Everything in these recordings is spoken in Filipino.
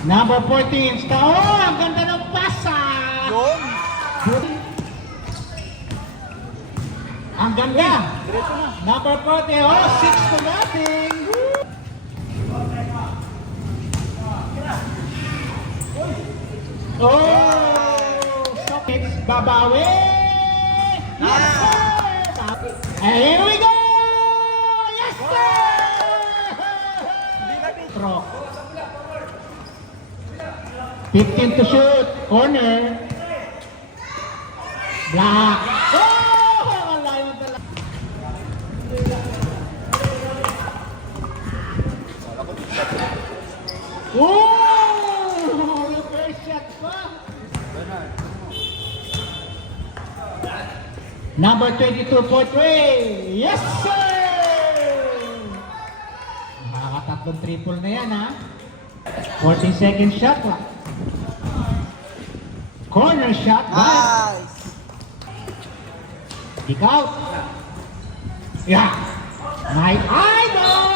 Number 14, Stao. Ang ganda ng pasa. Yung. Ang ganda. Diretso na. Number 40, oh, 6-0. Oh, so it's babawi. Yes, sir. And here we go. Yes, sir. Stroke. 15 to shoot. Corner. Black. Oh, ang layo talaga. Oh, reverse shot pa. Number 22 for 3. Yes, sir. Nakakatatlong triple na yan, ha? 14 second shot, ha? Corner shot. Nice. Kick out. Yeah. My idol.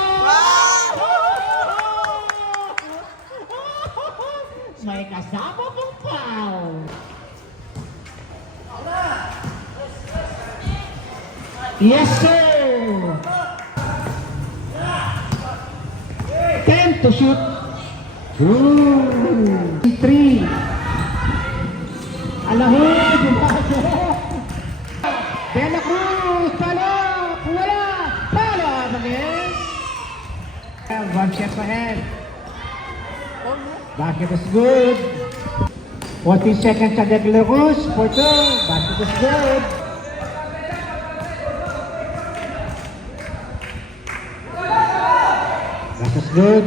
May kasama pong foul. Yes, sir. 10 to shoot. 3. Alahod, yung paso. De La Cruz, palo, wala, palo, again. One step ahead. Basket is good. 14 seconds on De La Cruz, for 2. Basket is good. That is good.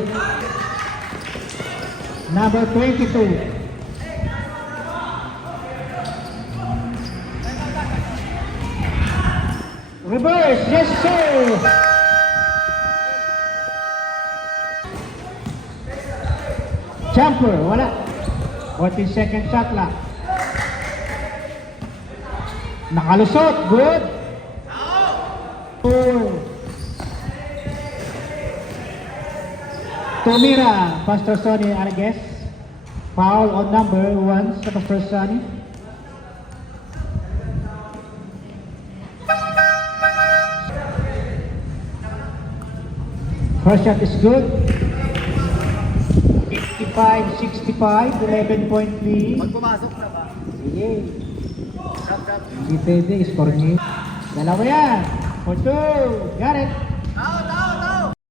Number 22. Reverse, yes sir! Jumper, wala. 14 second shot lang. Nakalusot, good. Tumira, Pastor Sonny Arguez. Foul on number 1 sa Pastor Sonny. First shot is good. 55-65, 11-point lead. Pag pumasok na ba? Sige. Drop. Hindi pwede, score niyo. Dalawa yan. For 2. Got it.